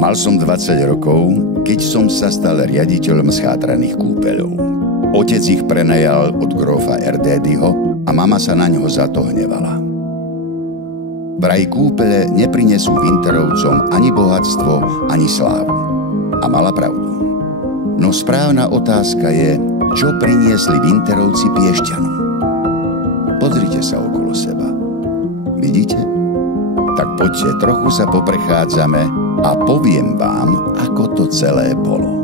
Mal som 20 rokov, keď som sa stal riaditeľom schátraných kúpeľov. Otec ich prenajal od grófa Erdédyho a mama sa na ňo za to hnevala. Vraj kúpele neprinesú Winterovcom ani bohatstvo, ani slávu. A mala pravdu. No správna otázka je, čo priniesli Winterovci Piešťanom. Pozrite sa okolo seba. Vidíte? Tak poďte, trochu sa poprechádzame a poviem vám, ako to celé bolo.